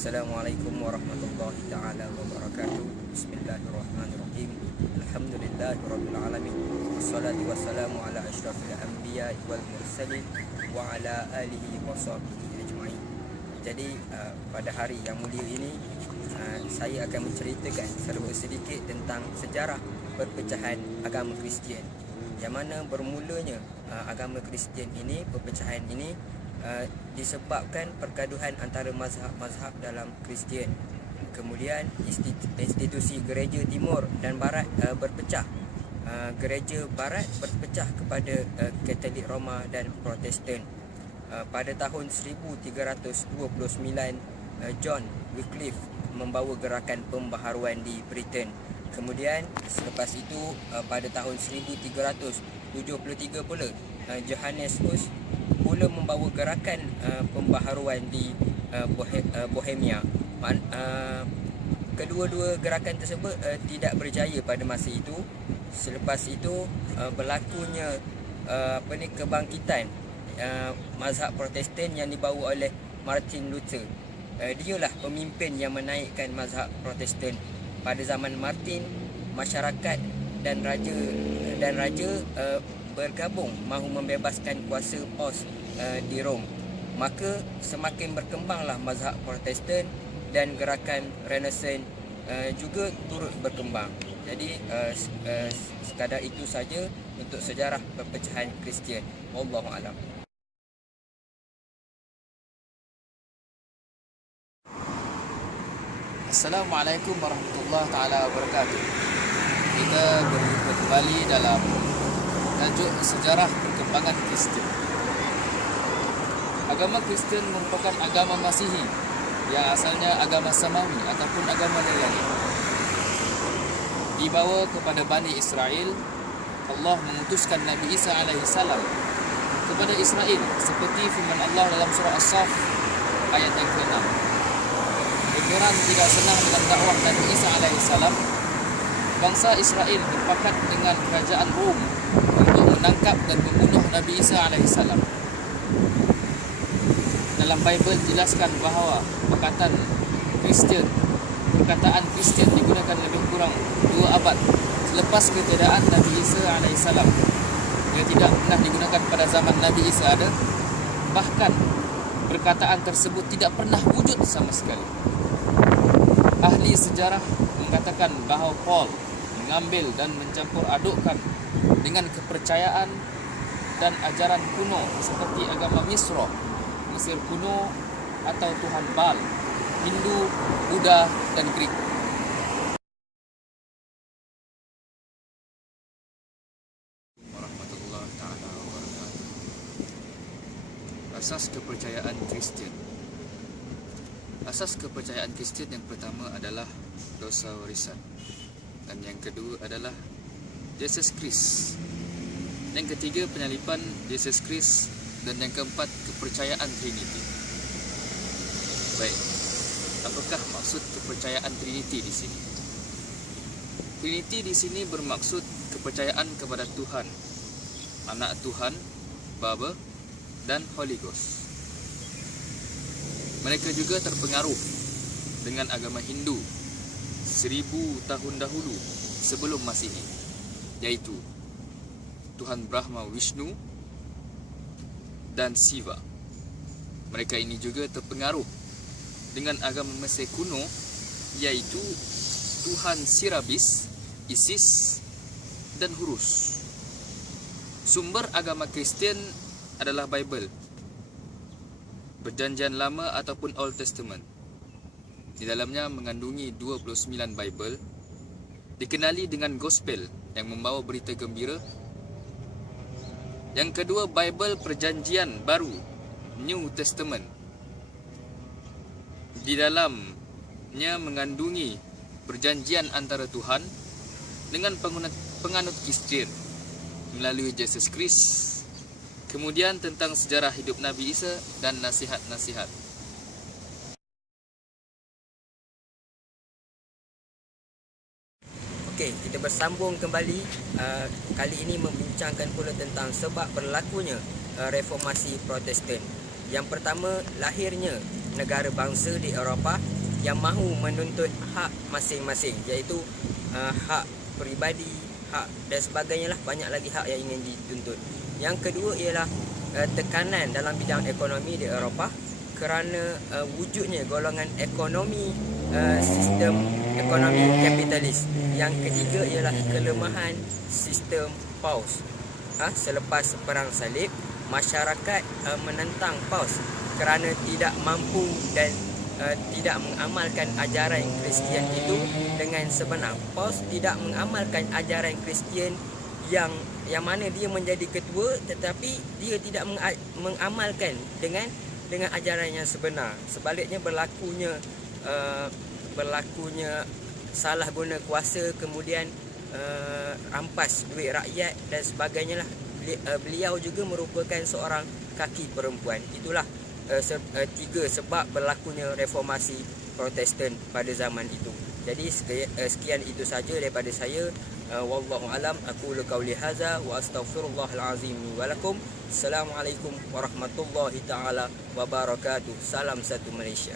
Assalamualaikum warahmatullahi ta'ala wabarakatuh. Bismillahirrahmanirrahim. Alhamdulillahirabbil alamin. Wassalatu wassalamu ala asyrafil anbiya wal mursalin wa ala alihi wa sahbihi ajma'in. Jadi pada hari yang mulia ini saya akan menceritakan serba sedikit tentang sejarah perpecahan agama Kristian. Yang mana bermulanya agama Kristian ini, perpecahan ini disebabkan pergaduhan antara mazhab-mazhab dalam Kristian. Kemudian institusi gereja timur dan barat berpecah. Gereja barat berpecah kepada Katolik Roma dan Protestan. Pada tahun 1329 John Wycliffe membawa gerakan pembaharuan di Britain. Kemudian selepas itu pada tahun 1373 pula Johannes Hus pula membawa gerakan pembaharuan di Bohemia. Kedua-dua gerakan tersebut tidak berjaya pada masa itu. Selepas itu berlakunya kebangkitan mazhab Protestan yang dibawa oleh Martin Luther. Dialah pemimpin yang menaikkan mazhab Protestan. Pada zaman Martin, masyarakat dan raja bergabung mahu membebaskan kuasa Paus di Rom. Maka semakin berkembanglah mazhab Protestan dan gerakan Renaissance juga turut berkembang. Jadi sekadar itu saja untuk sejarah perpecahan Kristian. Wallahu a'lam. Assalamualaikum warahmatullahi taala wabarakatuh. Kita berjumpa kembali dalam tajuk sejarah perkembangan Kristian. Agama Kristian merupakan agama Masihi yang asalnya agama Samawi ataupun agama dari langit. Dibawa kepada Bani Israel, Allah mengutuskan Nabi Isa alaihissalam kepada Israel seperti firman Allah dalam surah As-Saff ayat yang ke-6. Orang tidak senang dengan dakwah Nabi Isa alaihissalam. Bangsa Israel berpakat dengan kerajaan Rom untuk menangkap dan membunuh Nabi Isa alaihissalam. Dalam Bible dijelaskan bahawa perkataan Kristian digunakan lebih kurang 2 abad selepas ketiadaan Nabi Isa alaihissalam. Ia tidak pernah digunakan pada zaman Nabi Isa ada. Bahkan perkataan tersebut tidak pernah wujud sama sekali. Ahli sejarah mengatakan bahawa Paul mengambil dan mencampur adukkan dengan kepercayaan dan ajaran kuno seperti agama Mesir kuno atau Tuhan Baal, Hindu, Buddha dan Greek. Warahmatullahi taala wabarakatuh. Asas kepercayaan Kristian. Asas kepercayaan Kristian yang pertama adalah dosa warisan, dan yang kedua adalah Yesus Kristus. Yang ketiga penyalipan Yesus Kristus, dan yang keempat kepercayaan Trinity. Baik, apakah maksud kepercayaan Trinity di sini? Trinity di sini bermaksud kepercayaan kepada Tuhan, Anak Tuhan, Bapa dan Holy Ghost. Mereka juga terpengaruh dengan agama Hindu 1000 tahun dahulu sebelum Masihi, yaitu Tuhan Brahma, Vishnu dan Shiva. Mereka ini juga terpengaruh dengan agama Mesir kuno, yaitu Tuhan Serapis, Isis dan Horus. Sumber agama Kristian adalah Bible, Perjanjian Lama ataupun Old Testament. Di dalamnya mengandungi 29 Bible, dikenali dengan Gospel yang membawa berita gembira. Yang kedua, Bible Perjanjian Baru, New Testament. Di dalamnya mengandungi perjanjian antara Tuhan dengan penganut Kristian melalui Yesus Kristus. Kemudian tentang sejarah hidup Nabi Isa dan nasihat-nasihat. Okey, kita bersambung kembali. Kali ini membincangkan pula tentang sebab berlakunya reformasi Protestan. Yang pertama, lahirnya negara bangsa di Eropah yang mahu menuntut hak masing-masing, iaitu hak peribadi, hak dan sebagainya lah, banyak lagi hak yang ingin dituntut. Yang kedua ialah tekanan dalam bidang ekonomi di Eropah kerana wujudnya golongan ekonomi sistem ekonomi kapitalis. Yang ketiga ialah kelemahan sistem paus. Selepas Perang Salib, masyarakat menentang paus kerana tidak mampu dan tidak mengamalkan ajaran Kristian itu dengan sebenar. Paus tidak mengamalkan ajaran Kristian yang mana dia menjadi ketua, tetapi dia tidak mengamalkan dengan ajaran yang sebenar. Sebaliknya berlakunya salah guna kuasa, kemudian rampas duit rakyat dan sebagainya lah. Beliau juga merupakan seorang kaki perempuan. Itulah 3 sebab berlakunya reformasi Protestan pada zaman itu. Jadi sekian itu saja daripada saya. Wallahu alam, aqulu qauli hadza wa astaghfirullahal azim wa lakum. Assalamualaikum warahmatullahi taala wabarakatuh. Salam satu Malaysia.